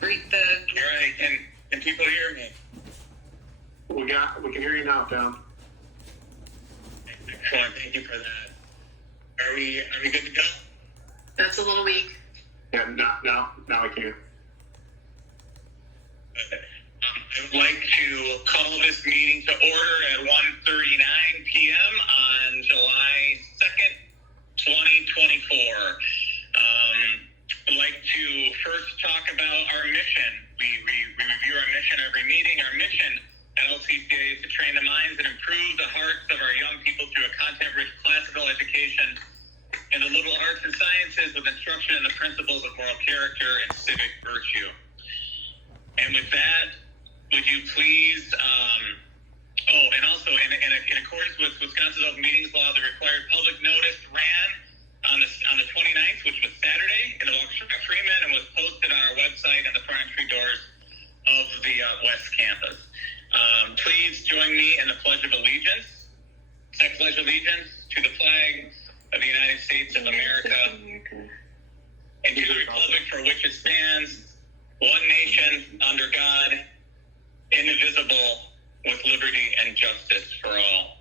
greet the. All right, can people hear me? We can hear you now, Tom. Excellent, thank you for that. Are we good to go? That's a little weak. Yeah, now we can. I would like to call this meeting to order at 1:39 p.m. on July 2nd, 2024. I'd like to first talk about our mission. We review our mission every meeting. Our mission at LCCA is to train the minds and improve the hearts of our young people through a content-rich classical education in the liberal arts and sciences with instruction in the principles of moral character and civic virtue. And with that, would you please, and also in accordance with Wisconsin's Open Meetings Law, the required public notice ran on the 29th, which was Saturday, in the Waukesha Freeman, and was posted on our website and the front entry doors of the West Campus. Please join me in the Pledge of Allegiance. I pledge allegiance to the flag of the United States of America and to the republic for which it stands, one nation, under God, indivisible, with liberty and justice for all.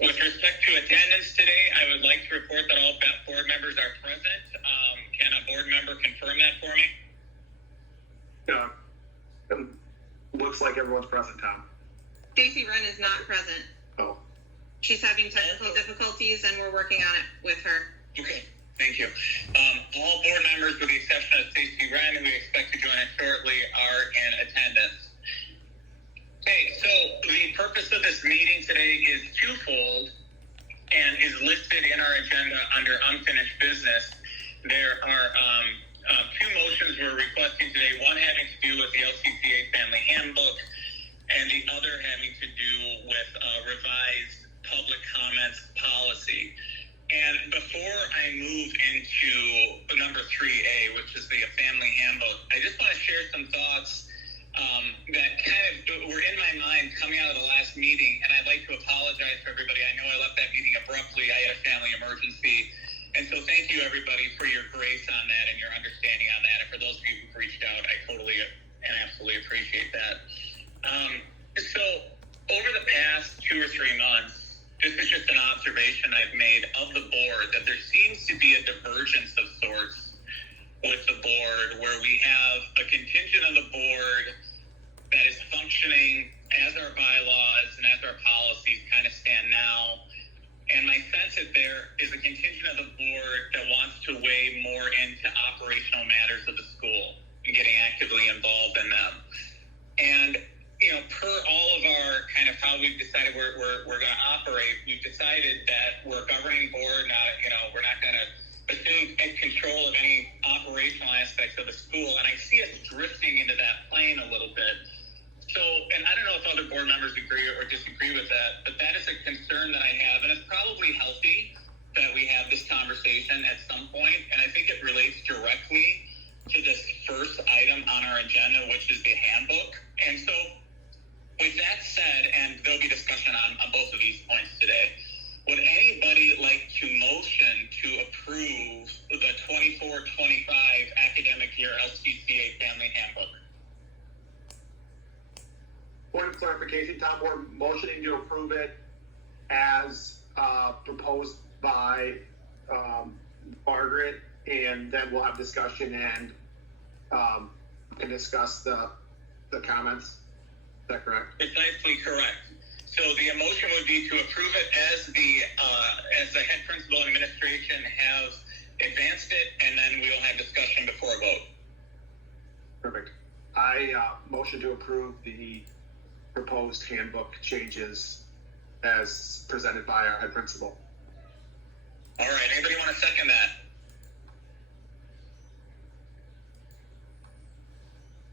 With respect to attendance today, I would like to report that all board members are present. Can a board member confirm that for me? It looks like everyone's present, Tom. Stacy Wren is not present. Oh. She's having technical difficulties, and we're working on it with her. Okay, thank you. All board members, with the exception of Stacy Wren, who we expect to join us shortly, are in attendance. Okay, so the purpose of this meeting today is twofold and is listed in our agenda under unfinished business. There are two motions we're requesting today, one having to do with the LCCA Family Handbook and the other having to do with revised public comments policy. And before I move into number 3A, which is the Family Handbook, I just want to share some thoughts that kind of were in my mind coming out of the last meeting, and I'd like to apologize for everybody. I know I left that meeting abruptly. I had a family emergency, and so thank you, everybody, for your grace on that and your understanding on that. And for those of you who've reached out, I totally and absolutely appreciate that. So over the past 2 or 3 months, this is just an observation I've made of the board, that there seems to be a divergence of sorts with the board, where we have a contingent of the board that is functioning as our bylaws and as our policies kind of stand now. And my sense is there is a contingent of the board that wants to weigh more into operational matters of the school and getting actively involved in them. And, per all of our kind of how we've decided we're going to operate, we've decided that we're a governing board, we're not going to assume control of any operational aspects of the school. And I see us drifting into that plane a little bit. So, and I don't know if other board members agree or disagree with that, but that is a concern that I have. And it's probably healthy that we have this conversation at some point. And I think it relates directly to this first item on our agenda, which is the handbook. And so with that said, and there'll be discussion on both of these points today, would anybody like to motion to approve the 24-25 academic year LCCA Family Handbook? Point of clarification, Tom, we're motioning to approve it as proposed by Margaret, and then we'll have discussion and discuss the comments. Is that correct? Precisely correct. So the motion would be to approve it as the head principal and administration have advanced it, and then we'll have discussion before a vote. Perfect. I motion to approve the proposed handbook changes as presented by our head principal. All right. Anybody want to second that?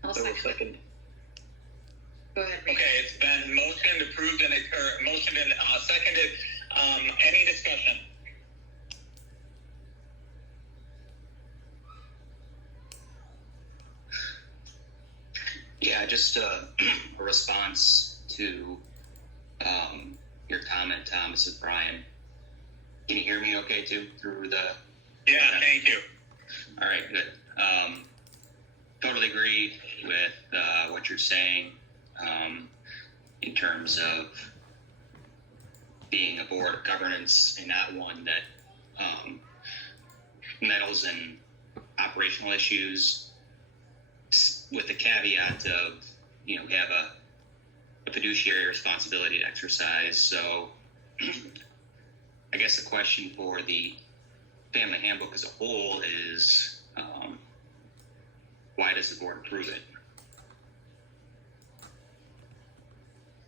I'll second. Go ahead. Okay, it's been motioned, approved, and seconded. Any discussion? Yeah, just a response to your comment, Tom. This is Brian. Can you hear me okay too through the? Yeah, thank you. All right, good. totally agree with what you're saying in terms of being a board of governance and not one that meddles in operational issues, with the caveat of, we have a fiduciary responsibility to exercise. So I guess the question for the family handbook as a whole is, why does the board approve it?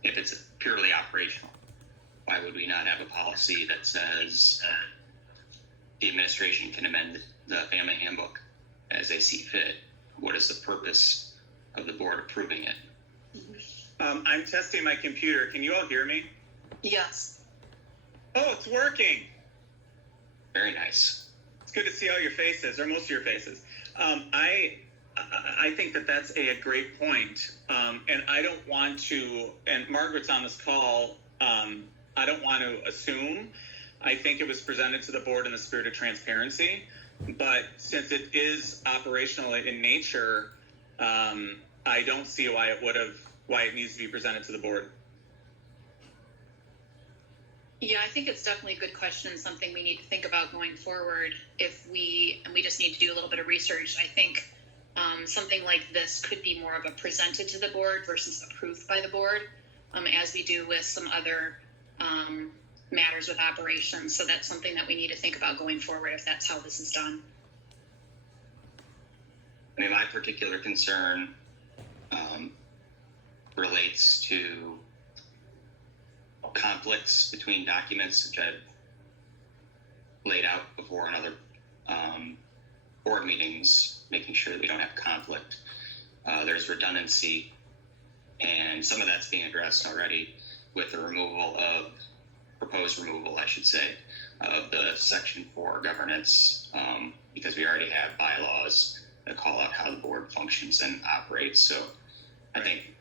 If it's purely operational, why would we not have a policy that says the administration can amend the family handbook as they see fit? What is the purpose of the board approving it? I'm testing my computer. Can you all hear me? Yes. Oh, it's working. Very nice. It's good to see all your faces, or most of your faces. I think that that's a great point. And I don't want to, and Margaret's on this call, I don't want to assume. I think it was presented to the board in the spirit of transparency. But since it is operational in nature, I don't see why it needs to be presented to the board. Yeah, I think it's definitely a good question, something we need to think about going forward. We just need to do a little bit of research. I think something like this could be more of a presented to the board versus approved by the board, as we do with some other matters with operations. So that's something that we need to think about going forward if that's how this is done. I mean, my particular concern relates to conflicts between documents, which I've laid out before in other board meetings, making sure that we don't have conflict. There's redundancy, and some of that's being addressed already with the proposed removal, I should say, of the Section 4 governance, because we already have bylaws that call out how the board functions and operates. So I think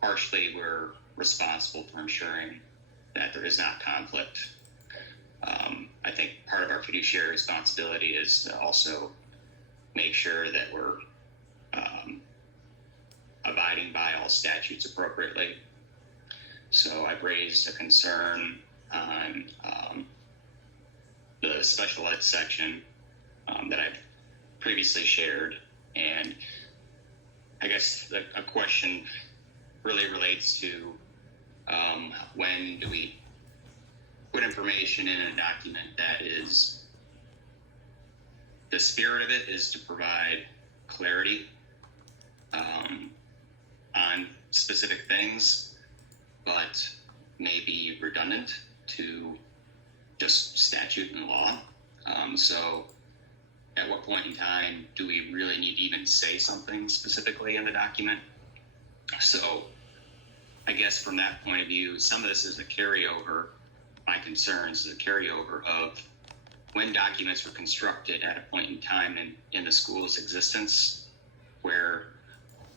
partially we're responsible for ensuring that there is not conflict. I think part of our fiduciary responsibility is to also make sure that we're abiding by all statutes appropriately. So I've raised a concern on the special ed section that I've previously shared, and I guess a question really relates to when do we put information in a document that is, the spirit of it is to provide clarity on specific things, but may be redundant to just statute and law. So at what point in time do we really need to even say something specifically in the document? So I guess from that point of view, some of this is a carryover. My concerns is a carryover of when documents were constructed at a point in time in the school's existence where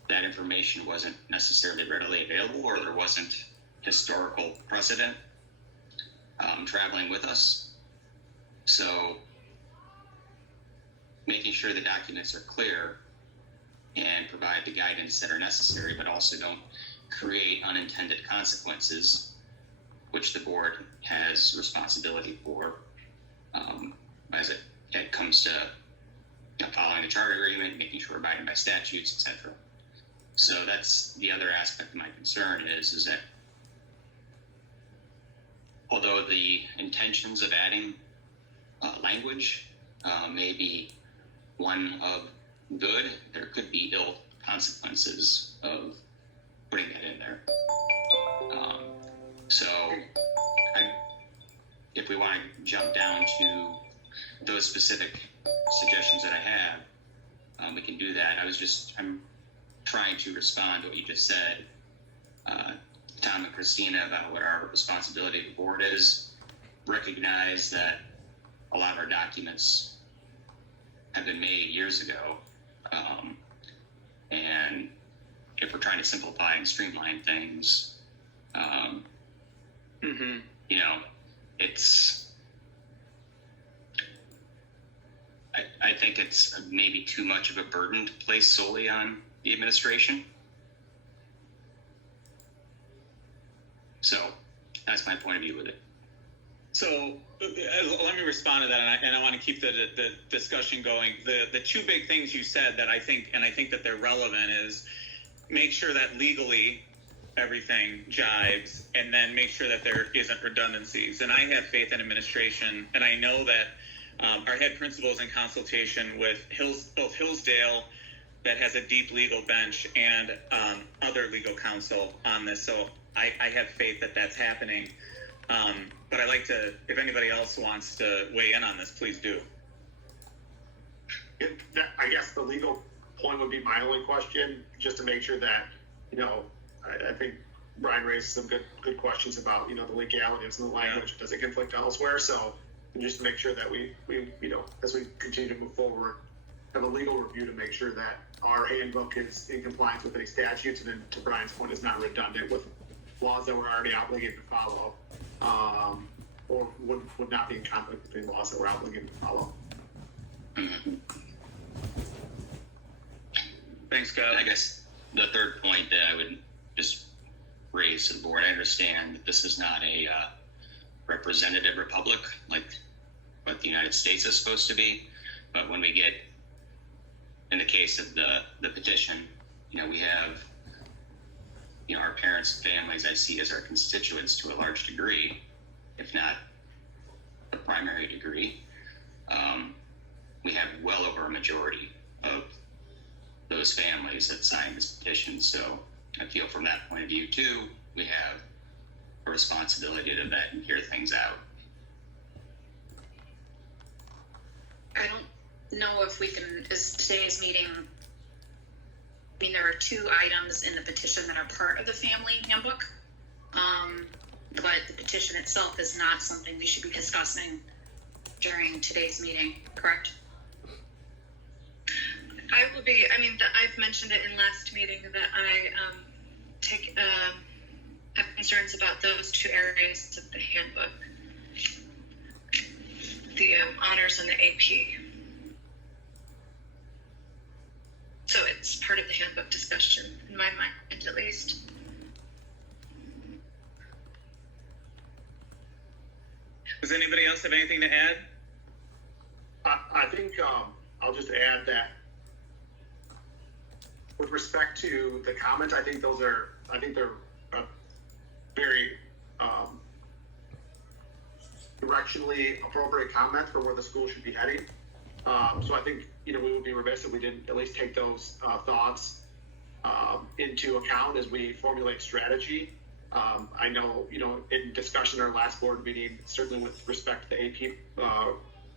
that information wasn't necessarily readily available, or there wasn't historical precedent traveling with us. So making sure the documents are clear and provide the guidance that are necessary, but also don't create unintended consequences, which the board has responsibility for as it comes to following the charter agreement, making sure we're abiding by statutes, etc. So that's the other aspect of my concern is that although the intentions of adding language may be one of good, there could be ill consequences of putting that in there. So if we want to jump down to those specific suggestions that I have, we can do that. I'm trying to respond to what you just said, Tom and Christina, about what our responsibility of the board is. Recognize that a lot of our documents have been made years ago, and if we're trying to simplify and streamline things, I think it's maybe too much of a burden to place solely on the administration. So that's my point of view with it. So let me respond to that, and I want to keep the discussion going. The two big things you said that I think that they're relevant is make sure that legally everything jives, and then make sure that there isn't redundancies. And I have faith in administration, and I know that our head principal is in consultation with both Hillsdale, that has a deep legal bench, and other legal counsel on this. So I have faith that that's happening. But I'd like to, if anybody else wants to weigh in on this, please do. I guess the legal point would be my only question, just to make sure that, I think Brian raised some good questions about, the legalities and the language. Does it conflict elsewhere? So just to make sure that we as we continue to move forward, have a legal review to make sure that our handbook is in compliance with any statutes, and then to Brian's point, is not redundant with laws that we're already obligated to follow, or would not be in conflict with the laws that we're obligated to follow. Mm-hmm. Thanks, Scott. I guess the third point that I would just raise to the board, I understand that this is not a representative republic like what the United States is supposed to be, but when we get, in the case of the petition, we have, our parents and families I see as our constituents to a large degree, if not the primary degree. We have well over a majority of those families that signed this petition. So I feel from that point of view too, we have a responsibility to vet and hear things out. I don't know if we can, is today's meeting, there are two items in the petition that are part of the family handbook, but the petition itself is not something we should be discussing during today's meeting, correct? I will be, I've mentioned it in last meeting that I have concerns about those two areas of the handbook, the honors and the AP. So it's part of the handbook discussion, in my mind at least. Does anybody else have anything to add? I think I'll just add that with respect to the comments, I think they're very directionally appropriate comments for where the school should be heading. So I think, we would be remiss if we didn't at least take those thoughts into account as we formulate strategy. I know, in discussion in our last board meeting, certainly with respect to the AP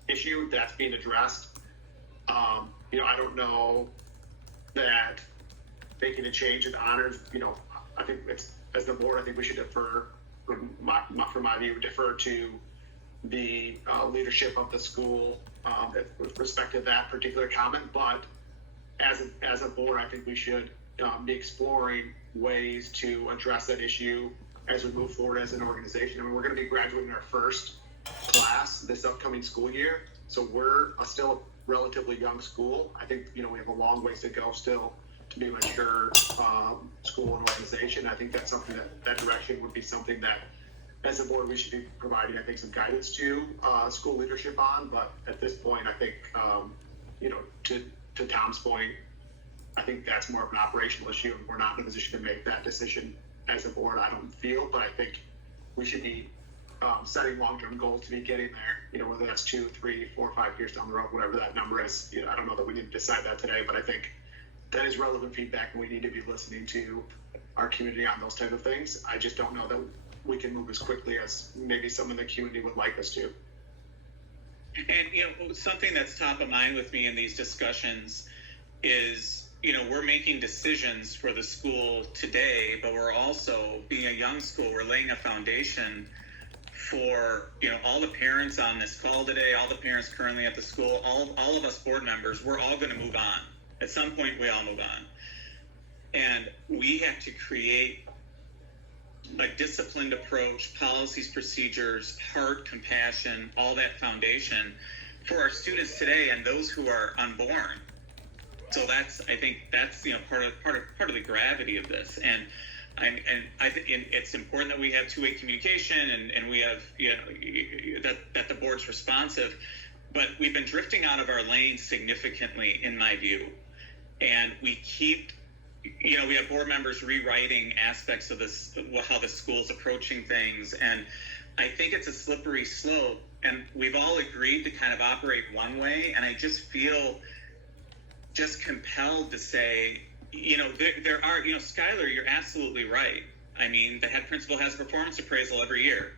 issue, that's being addressed. I don't know that making a change in honors, I think it's, as the board, I think we should defer, from my view, defer to the leadership of the school with respect to that particular comment. But as a board, I think we should be exploring ways to address that issue as we move forward as an organization. We're going to be graduating our first class this upcoming school year, so we're still a relatively young school. I think we have a long ways to go still to be a mature school and organization. I think that's something that direction would be something that, as a board, we should be providing, I think, some guidance to school leadership on. But at this point, I think, to Tom's point, I think that's more of an operational issue, and we're not in a position to make that decision as a board, I don't feel. But I think we should be setting long-term goals to be getting there, whether that's 2, 3, 4, 5 years down the road, whatever that number is. I don't know that we need to decide that today, but I think that is relevant feedback, and we need to be listening to our community on those type of things. I just don't know that we can move as quickly as maybe some in the community would like us to. And, something that's top of mind with me in these discussions is, we're making decisions for the school today, but we're also, being a young school, we're laying a foundation for, all the parents on this call today, all the parents currently at the school, all of us board members, we're all going to move on. At some point, we all move on. And we have to create a disciplined approach, policies, procedures, heart, compassion, all that foundation for our students today and those who are unborn. So I think that's part of the gravity of this, and I think it's important that we have two-way communication and we have that the board's responsive, but we've been drifting out of our lane significantly in my view, and we keep we have board members rewriting aspects of this, how the school's approaching things, and I think it's a slippery slope, and we've all agreed to kind of operate one way, and I just feel compelled to say, there are, Skylar, you're absolutely right. I mean, the head principal has a performance appraisal every year,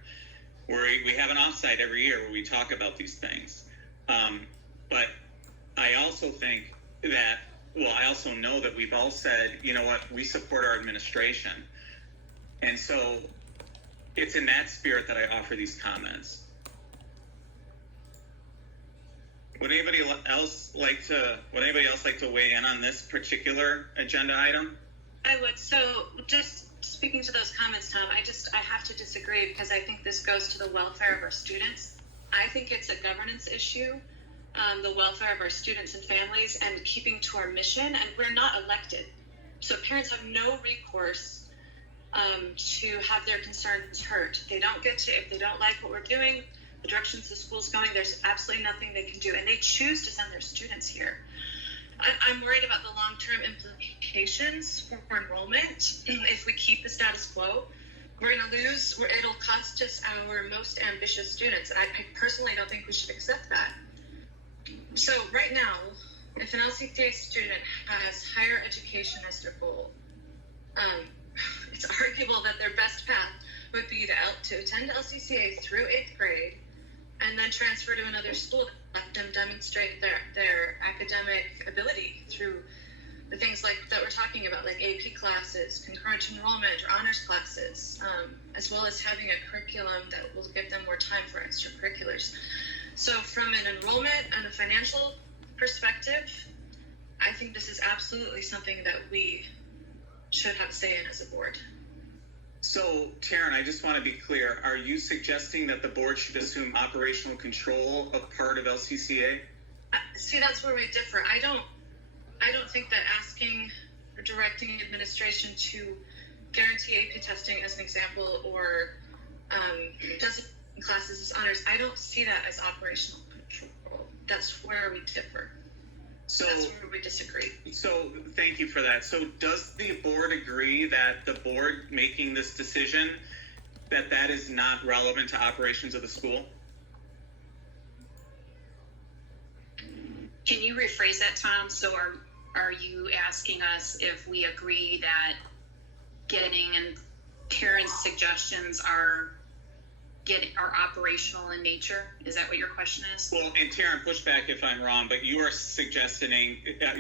where we have an offsite every year where we talk about these things. But I also think that, I also know that we've all said, you know what, we support our administration. And so it's in that spirit that I offer these comments. Would anybody else like to weigh in on this particular agenda item? I would. So just speaking to those comments, Tom, I have to disagree, because I think this goes to the welfare of our students. I think it's a governance issue, the welfare of our students and families, and keeping to our mission. And we're not elected, so parents have no recourse to have their concerns heard. They don't get to, if they don't like what we're doing, the directions the school's going, there's absolutely nothing they can do, and they choose to send their students here. I'm worried about the long-term implications for enrollment. If we keep the status quo, we're going to lose, it'll cost us our most ambitious students. I personally don't think we should accept that. So right now, if an LCCA student has higher education as their goal, it's arguable that their best path would be to attend LCCA through 8th grade and then transfer to another school that let them demonstrate their academic ability through the things that we're talking about, like AP classes, concurrent enrollment, or honors classes, as well as having a curriculum that will give them more time for extracurriculars. So from an enrollment and a financial perspective, I think this is absolutely something that we should have say in as a board. So, Taryn, I just want to be clear. Are you suggesting that the board should assume operational control of part of LCCA? See, that's where we differ. I don't think that asking or directing administration to guarantee AP testing as an example, or designating classes as honors, I don't see that as operational control. That's where we differ. So that's where we disagree. So thank you for that. So does the board agree that the board making this decision, that is not relevant to operations of the school? Can you rephrase that, Tom? So are you asking us if we agree that getting and Karen's suggestions are operational in nature? Is that what your question is? Well, and Taryn, push back if I'm wrong, but you are suggesting that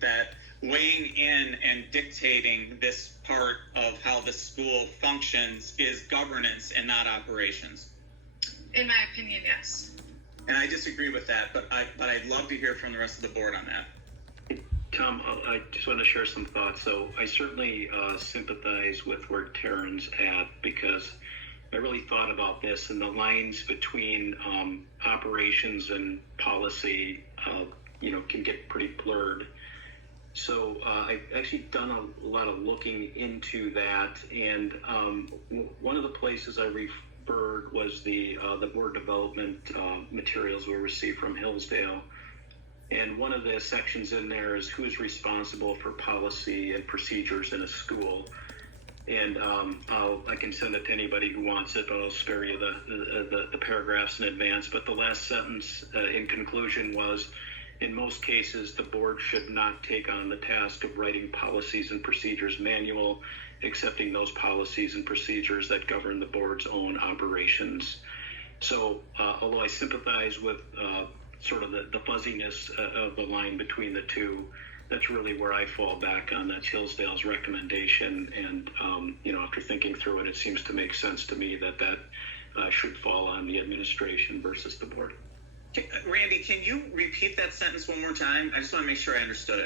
that weighing in and dictating this part of how the school functions is governance and not operations. In my opinion, yes. And I disagree with that, but I'd love to hear from the rest of the board on that. Tom, I just want to share some thoughts. So I certainly sympathize with where Taryn's at, because I really thought about this, and the lines between operations and policy, can get pretty blurred. So I've actually done a lot of looking into that, and one of the places I referred was the board development materials we received from Hillsdale. And one of the sections in there is who is responsible for policy and procedures in a school. And I can send it to anybody who wants it, but I'll spare you the paragraphs in advance. But the last sentence in conclusion was, in most cases, the board should not take on the task of writing policies and procedures manual, excepting those policies and procedures that govern the board's own operations. So although I sympathize with sort of the fuzziness of the line between the two, that's really where I fall back on. That's Hillsdale's recommendation, and after thinking through it, it seems to make sense to me that should fall on the administration versus the board. Randy, can you repeat that sentence one more time? I just want to make sure I understood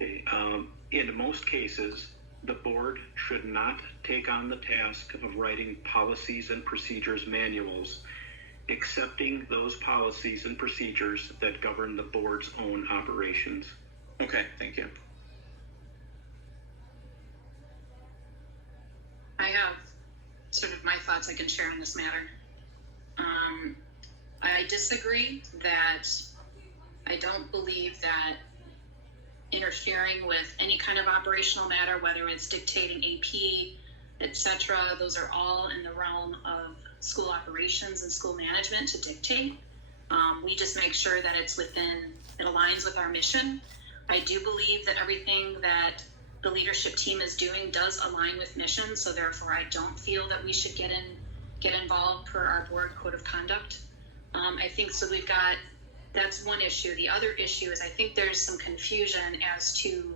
it. Okay. In most cases, the board should not take on the task of writing policies and procedures manuals, accepting those policies and procedures that govern the board's own operations. Okay, thank you. I have sort of my thoughts I can share on this matter. I disagree that I don't believe that interfering with any kind of operational matter, whether it's dictating AP, etc., those are all in the realm of school operations and school management to dictate. We just make sure that it aligns with our mission. I do believe that everything that the leadership team is doing does align with mission, so therefore I don't feel that we should get involved per our board code of conduct. I think so. That's one issue. The other issue is I think there's some confusion as to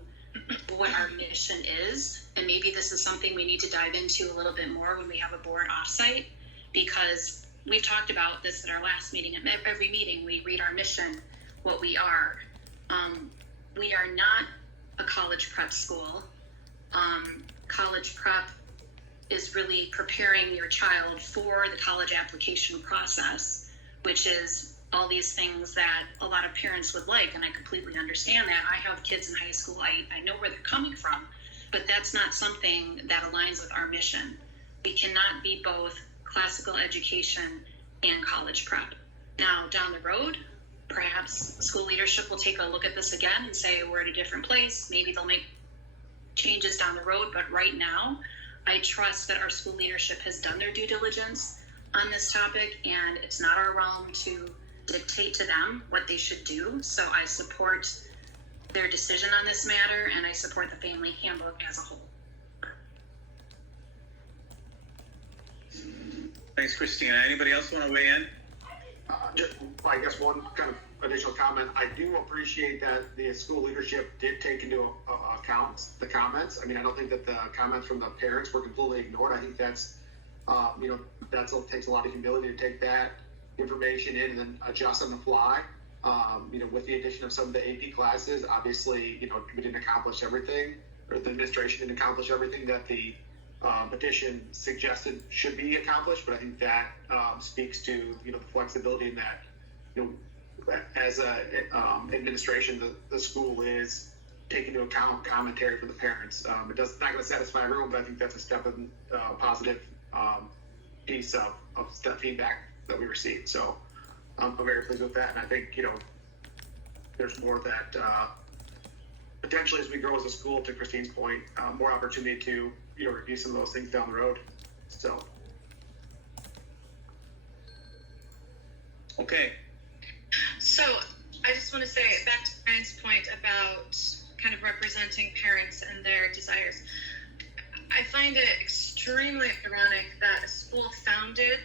what our mission is, and maybe this is something we need to dive into a little bit more when we have a board offsite, because we've talked about this at our last meeting. At every meeting, we read our mission, what we are. We are not a college prep school. College prep is really preparing your child for the college application process, which is all these things that a lot of parents would like, and I completely understand that. I have kids in high school. I know where they're coming from, but that's not something that aligns with our mission. We cannot be both classical education and college prep. Now, down the road, perhaps school leadership will take a look at this again and say we're at a different place. Maybe they'll make changes down the road, but right now, I trust that our school leadership has done their due diligence on this topic, and it's not our realm to dictate to them what they should do. So I support their decision on this matter, and I support the family handbook as a whole. Thanks, Christina. Anybody else want to weigh in? Just, I guess, one kind of additional comment. I do appreciate that the school leadership did take into account the comments. I mean, I don't think that the comments from the parents were completely ignored. I think that's, that takes a lot of humility to take that information in and then adjust on the fly. With the addition of some of the AP classes, obviously, we didn't accomplish everything, or the administration didn't accomplish everything that the petition suggested should be accomplished, but I think that speaks to the flexibility in that as a administration, the school is taking into account commentary from the parents. It's not going to satisfy everyone, but I think that's a step in positive piece of the feedback that we received. So I'm very pleased with that, and I think there's more that potentially as we grow as a school, to Christine's point, more opportunity to review some of those things down the road. So Okay. So I just want to say, back to Brian's point about kind of representing parents and their desires. I find it extremely ironic that a school founded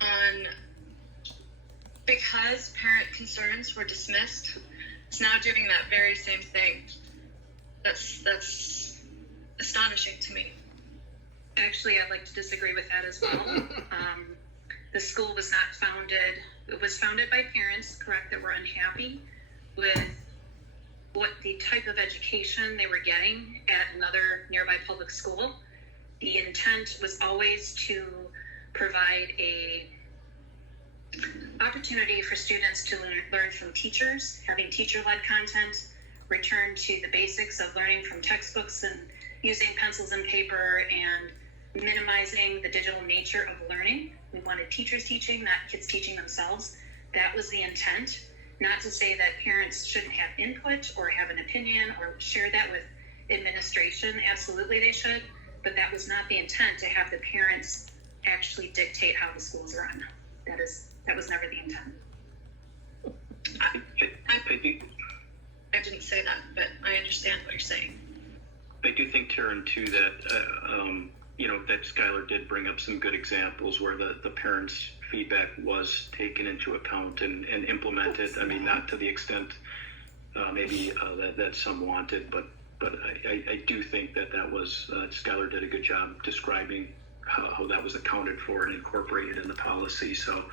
on because parent concerns were dismissed is now doing that very same thing. That's astonishing to me. Actually, I'd like to disagree with that as well. The school was not founded, it was founded by parents, correct, that were unhappy with what the type of education they were getting at another nearby public school. The intent was always to provide a opportunity for students to learn from teachers, having teacher-led content, return to the basics of learning from textbooks and using pencils and paper, and minimizing the digital nature of learning. We wanted teachers teaching, not kids teaching themselves. That was the intent. Not to say that parents shouldn't have input or have an opinion or share that with administration. Absolutely they should, but that was not the intent, to have the parents actually dictate how the schools run. That was never the intent. I didn't say that, but I understand what you're saying. I do think, Taryn, too, that that Skylar did bring up some good examples where the parents' feedback was taken into account and implemented. I mean, not to the extent maybe that some wanted, but I do think that was Skylar did a good job describing how that was accounted for and incorporated in the policy. So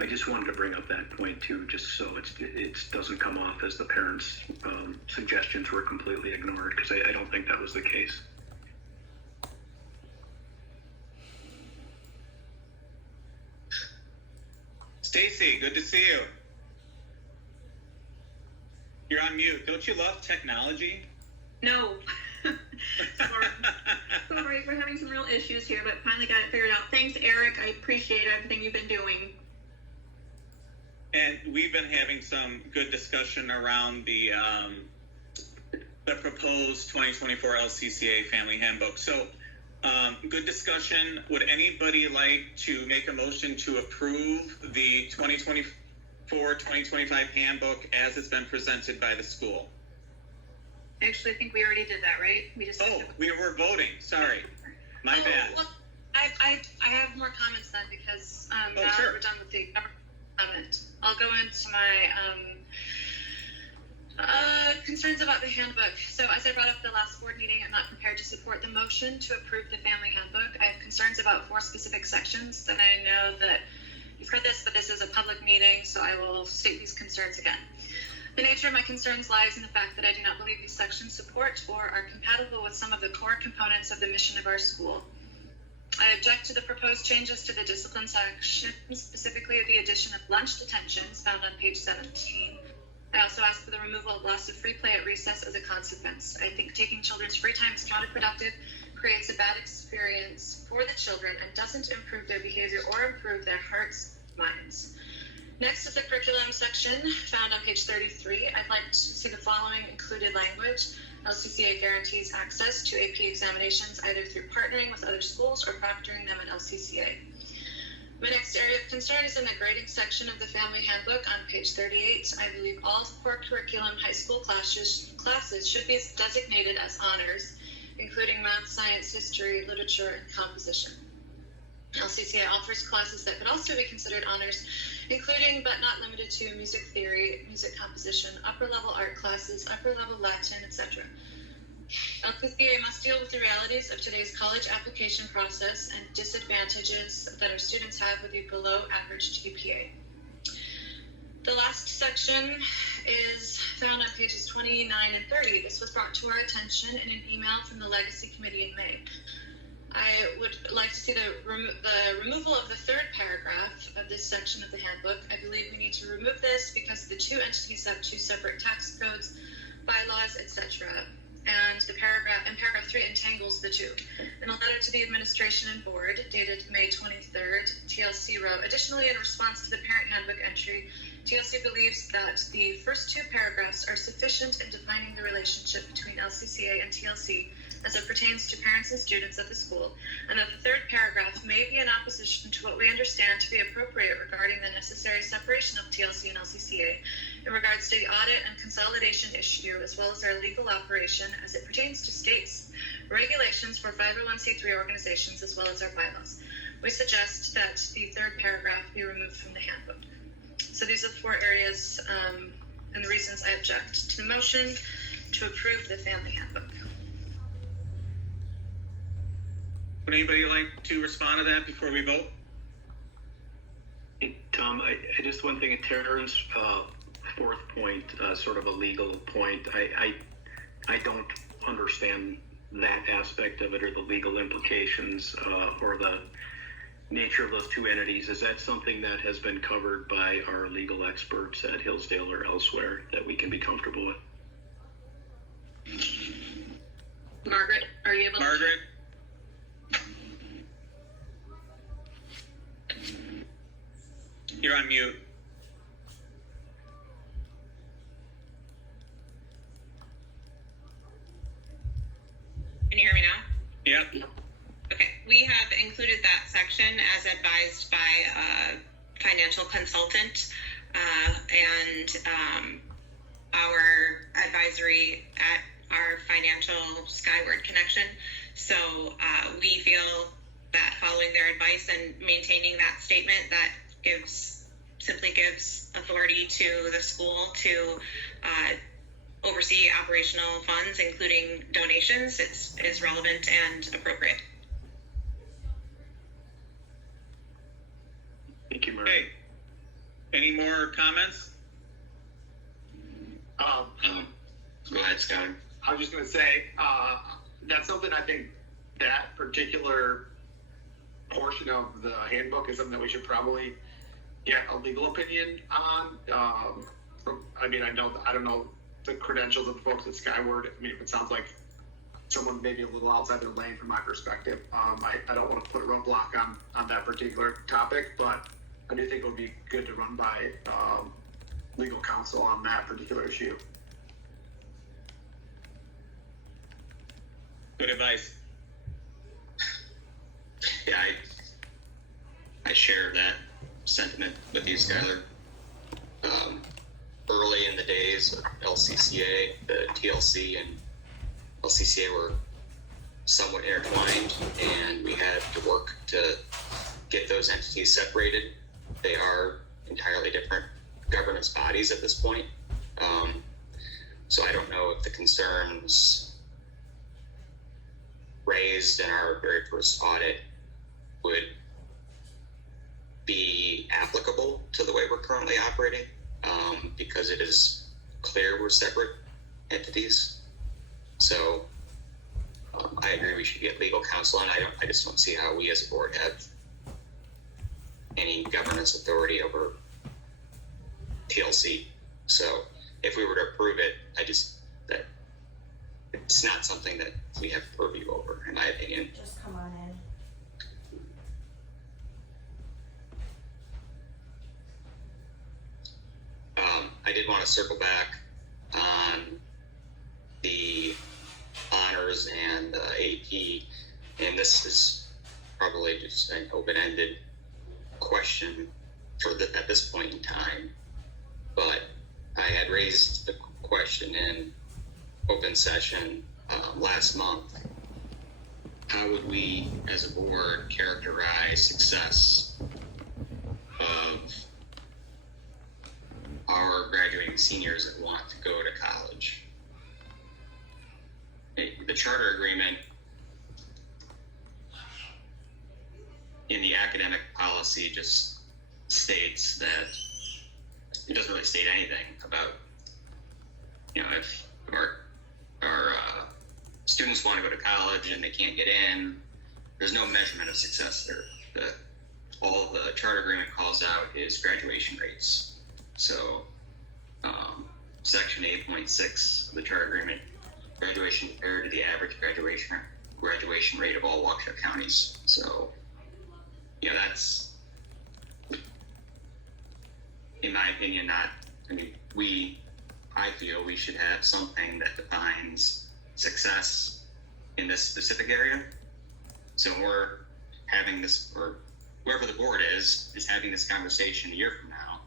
I just wanted to bring up that point too, just so it doesn't come off as the parents' suggestions were completely ignored, because I don't think that was the case. Stacy, good to see you. You're on mute. Don't you love technology? No. Sorry, we're having some real issues here, but finally got it figured out. Thanks, Eric. I appreciate everything you've been doing. And we've been having some good discussion around the proposed 2024 LCCA Family Handbook. So, good discussion. Would anybody like to make a motion to approve the 2024-2025 handbook as it's been presented by the school? Actually, I think we already did that, right? We just Oh, we were voting. Sorry. My bad. Well, I have more comments then because now sure. we're done with the government comment. I'll go into my concerns about the handbook. So as I brought up at the last board meeting, I'm not prepared to support the motion to approve the family handbook. I have concerns about 4 specific sections that I know that you've heard this, but this is a public meeting, so I will state these concerns again. The nature of my concerns lies in the fact that I do not believe these sections support or are compatible with some of the core components of the mission of our school. I object to the proposed changes to the discipline section, specifically the addition of lunch detentions found on page 17. I also ask for the removal of loss of free play at recess as a consequence. I think taking children's free time is counterproductive, creates a bad experience for the children, and doesn't improve their behavior or improve their hearts, minds. Next is the curriculum section found on page 33. I'd like to see the following included language. LCCA guarantees access to AP examinations either through partnering with other schools or proctoring them at LCCA. My next area of concern is in the grading section of the family handbook on page 38. I believe all core curriculum high school classes should be designated as honors, including math, science, history, literature, and composition. LCCA offers classes that could also be considered honors, including but not limited to music theory, music composition, upper level art classes, upper level Latin, etc. LCCA must deal with the realities of today's college application process and disadvantages that our students have with a below average GPA. The last section is found on pages 29 and 30. This was brought to our attention in an email from the Legacy Committee in May. I would like to see the removal of the 3rd paragraph of this section of the handbook. I believe we need to remove this because the 2 entities have 2 separate tax codes, bylaws, etc. And paragraph 3 entangles the 2. In a letter to the administration and board dated May 23rd, TLC wrote, additionally, in response to the parent handbook entry, TLC believes that the first 2 paragraphs are sufficient in defining the relationship between LCCA and TLC as it pertains to parents and students at the school, and that the 3rd paragraph may be in opposition to what we understand to be appropriate regarding the necessary separation of TLC and LCCA in regards to the audit and consolidation issue, as well as our legal operation as it pertains to states' regulations for 501c3 organizations, as well as our bylaws. We suggest that the 3rd paragraph be removed from the handbook. So these are the 4 areas and the reasons I object to the motion to approve the family handbook. Would anybody like to respond to that before we vote? Hey, Tom, I just one thing at Terrence's 4th point, sort of a legal point. I don't understand that aspect of it or the legal implications or the nature of those 2 entities. Is that something that has been covered by our legal experts at Hillsdale or elsewhere that we can be comfortable with? Margaret, are you able to? Margaret? You're on mute. Can you hear me now? Yep. Okay, we have included that section as advised by a financial consultant and our advisory at our financial Skyward connection. So we feel that following their advice and maintaining that statement that simply gives authority to the school to oversee operational funds, including donations, is relevant and appropriate. Thank you, Margaret. Okay. Any more comments? Go ahead, Scott. I was just going to say, that's something I think that particular portion of the handbook is something that we should probably get a legal opinion on. I don't know the credentials of the folks at Skyward. I mean, if it sounds like someone maybe a little outside their lane from my perspective, I don't want to put a roadblock on that particular topic, but I do think it would be good to run by legal counsel on that particular issue. Good advice. Yeah, I share that sentiment with you, Skylar. Early in the days of LCCA, the TLC and LCCA were somewhat intertwined, and we had to work to get those entities separated. They are entirely different governance bodies at this point. So I don't know if the concerns raised in our very first audit would be applicable to the way we're currently operating, because it is clear we're separate entities. So I agree we should get legal counsel, and I just don't see how we as a board have any governance authority over TLC. So if we were to approve it, that it's not something that we have purview over, in my opinion. Just come on in. I did want to circle back on the honors and AP, and this is probably just an open-ended question at this point in time, but I had raised the question in open session last month. How would we as a board characterize success of our graduating seniors that want to go to college? The charter agreement in the academic policy just states that it doesn't really state anything about, if our students want to go to college and they can't get in, there's no measurement of success there. All the charter agreement calls out is graduation rates. So section 8.6 of the charter agreement, graduation compared to the average graduation rate of all Waukesha counties. So that's, in my opinion, I feel we should have something that defines success in this specific area. So we're having this, or whoever the board is having this conversation a year from now,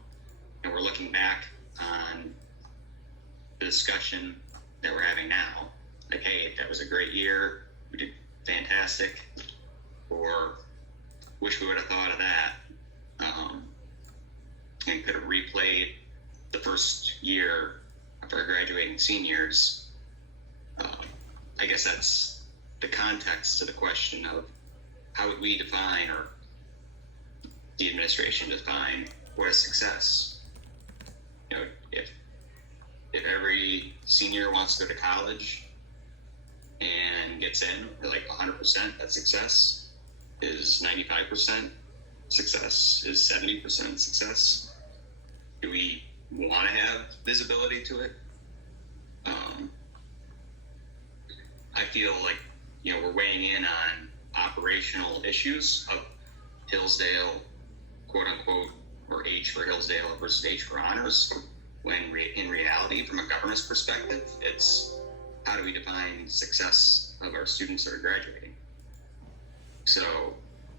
and we're looking back on the discussion that we're having now, like, hey, that was a great year, we did fantastic, or wish we would have thought of that, and could have replayed the first year of our graduating seniors. I guess that's the context to the question of how would we define, or the administration define, what is success? If every senior wants to go to college and gets in, like 100%, that's success. Is 95% success? Is 70% success? Do we want to have visibility to it? I feel like, we're weighing in on operational issues of Hillsdale, quote unquote, or H for Hillsdale versus H for honors, when in reality, from a governance perspective, it's how do we define success of our students that are graduating? So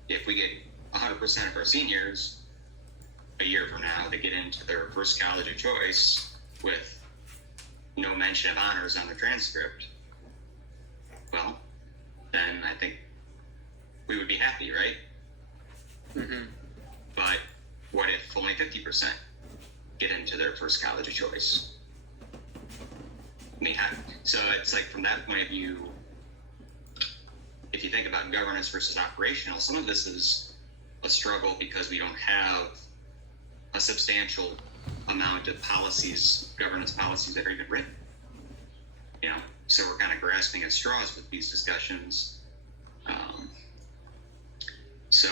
if we get 100% of our seniors a year from now to get into their first college of choice with no mention of honors on the transcript, well, then I think we would be happy, right? Mm-hmm. But what if only 50% get into their first college of choice? So it's like, from that point of view, if you think about governance versus operational, some of this is a struggle because we don't have a substantial amount of policies, governance policies that are even written. So we're kind of grasping at straws with these discussions. So